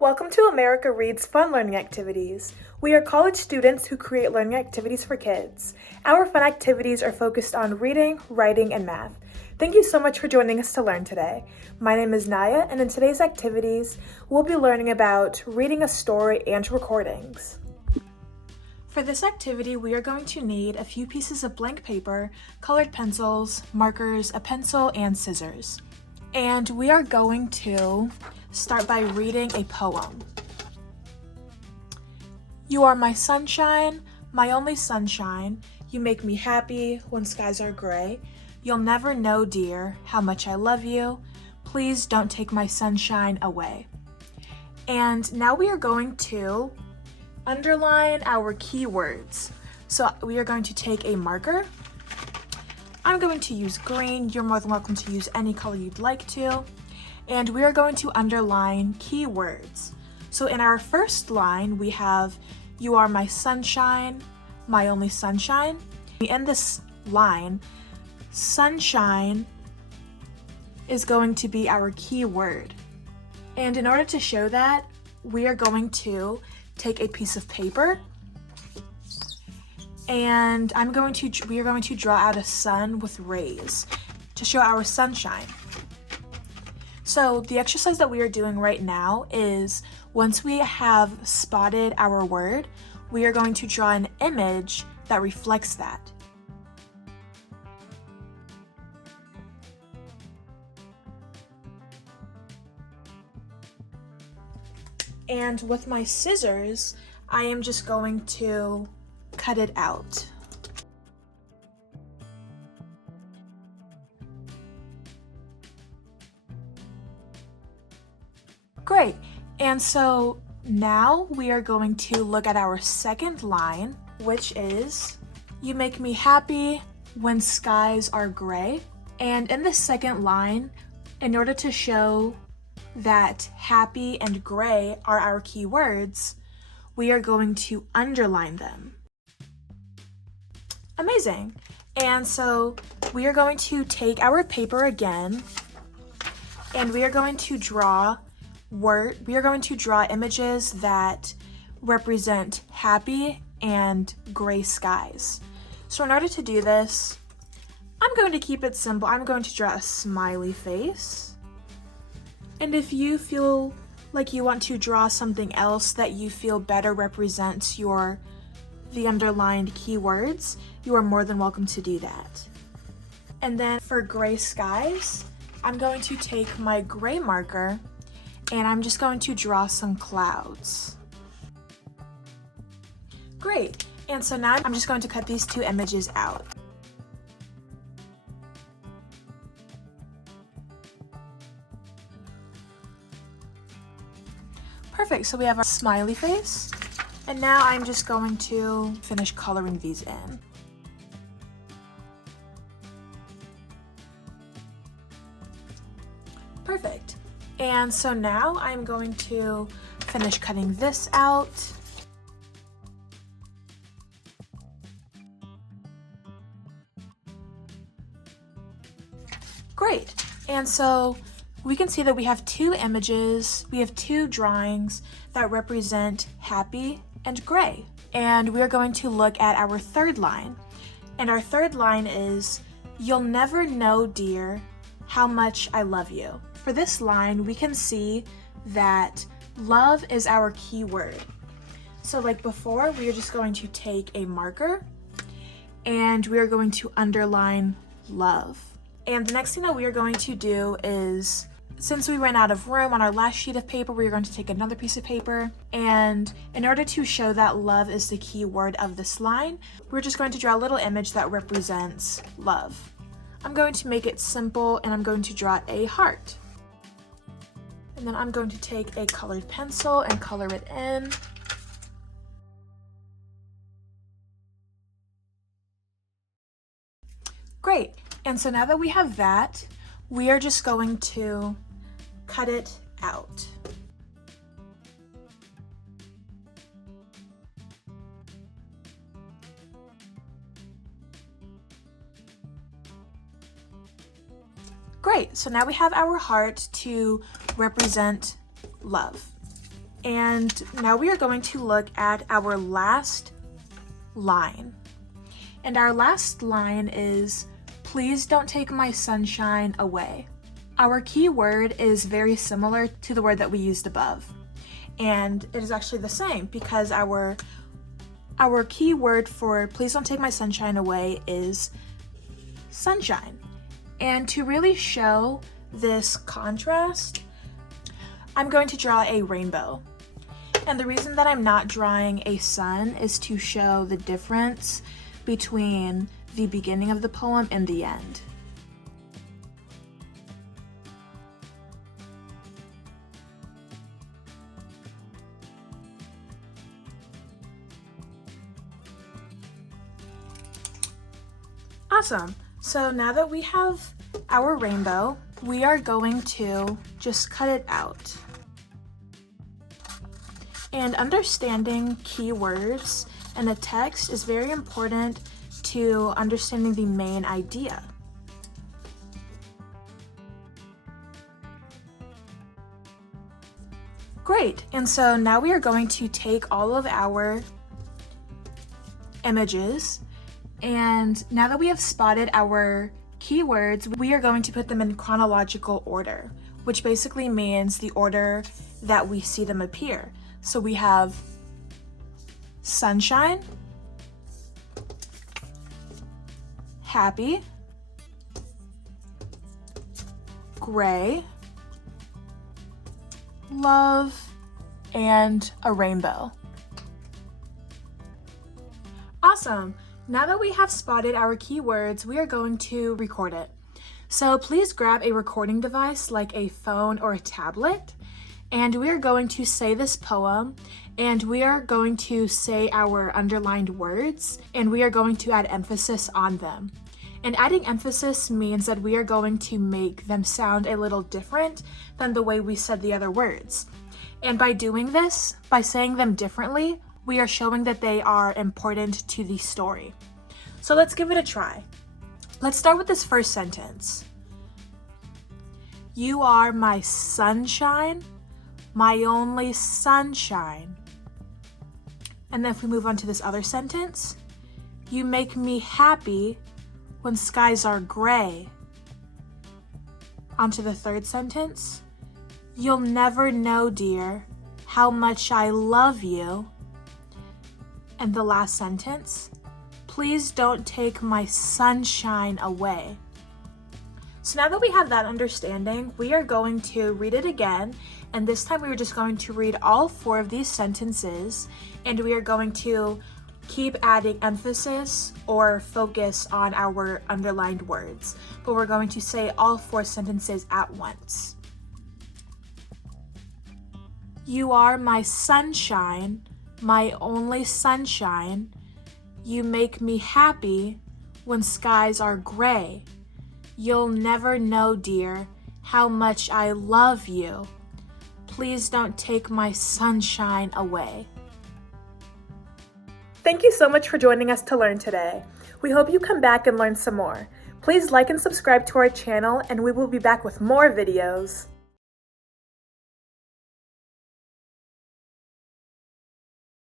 Welcome to America Reads Fun Learning Activities. We are college students who create learning activities for kids. Our fun activities are focused on reading, writing, and math. Thank you so much for joining us to learn today. My name is Naya, and in today's activities, we'll be learning about reading a story and recordings. For this activity, we are going to need a few pieces of blank paper, colored pencils, markers, a pencil, and scissors. And we are going to start by reading a poem. You are my sunshine, my only sunshine. You make me happy when skies are gray. You'll never know, dear, how much I love you. Please don't take my sunshine away. And now we are going to underline our keywords. So we are going to take a marker. I'm going to use green. You're more than welcome to use any color you'd like to. And we are going to underline keywords. So in our first line, we have, you are my sunshine, my only sunshine. In this line, sunshine is going to be our keyword. And in order to show that, we are going to take a piece of paper and we are going to draw out a sun with rays to show our sunshine. So the exercise that we are doing right now is once we have spotted our word, we are going to draw an image that reflects that. And with my scissors, I am just going to cut it out. Great, and so now we are going to look at our second line, which is, you make me happy when skies are gray. And in the second line, in order to show that happy and gray are our key words, we are going to underline them. Amazing. And so we are going to take our paper again, and we are going to draw images that represent happy and gray skies. So in order to do this, I'm going to keep it simple. I'm going to draw a smiley face. And if you feel like you want to draw something else that you feel better represents the underlined keywords, you are more than welcome to do that. And then for gray skies, I'm going to take my gray marker and I'm just going to draw some clouds. Great, and so now I'm just going to cut these two images out. Perfect, so we have our smiley face, and now I'm just going to finish coloring these in. Perfect. And so now I'm going to finish cutting this out. Great. And so we can see that we have two images, we have two drawings that represent happy and gray. And we're going to look at our third line. And our third line is, you'll never know, dear, how much I love you. For this line, we can see that love is our key word. So like before, we are just going to take a marker and we are going to underline love. And the next thing that we are going to do is, since we ran out of room on our last sheet of paper, we are going to take another piece of paper. And in order to show that love is the key word of this line, we're just going to draw a little image that represents love. I'm going to make it simple and I'm going to draw a heart. And then I'm going to take a colored pencil and color it in. Great, and so now that we have that, we are just going to cut it out. Great, so now we have our heart to represent love. And now we are going to look at our last line. And our last line is, please don't take my sunshine away. Our key word is very similar to the word that we used above. And it is actually the same because our key word for please don't take my sunshine away is sunshine. And to really show this contrast, I'm going to draw a rainbow. And the reason that I'm not drawing a sun is to show the difference between the beginning of the poem and the end. Awesome. So now that we have our rainbow, we are going to just cut it out. And understanding keywords in a text is very important to understanding the main idea. Great, and so now we are going to take all of our images, and now that we have spotted our keywords, we are going to put them in chronological order, which basically means the order that we see them appear. So we have sunshine, happy, gray, love, and a rainbow. Awesome. Now that we have spotted our keywords, we are going to record it. So please grab a recording device like a phone or a tablet, and we are going to say this poem, and we are going to say our underlined words, and we are going to add emphasis on them. And adding emphasis means that we are going to make them sound a little different than the way we said the other words. And by doing this, by saying them differently, we are showing that they are important to the story. So let's give it a try. Let's start with this first sentence. You are my sunshine, my only sunshine. And then if we move on to this other sentence, you make me happy when skies are gray. On to the third sentence, you'll never know, dear, how much I love you. And the last sentence, please don't take my sunshine away. So now that we have that understanding, we are going to read it again, and this time we are just going to read all 4 of these sentences, and we are going to keep adding emphasis or focus on our underlined words, but we're going to say all 4 sentences at once. You are my sunshine, my only sunshine. You make me happy when skies are gray. You'll never know, dear, how much I love you. Please don't take my sunshine away. Thank you so much for joining us to learn today. We hope you come back and learn some more. Please like and subscribe to our channel, and we will be back with more videos.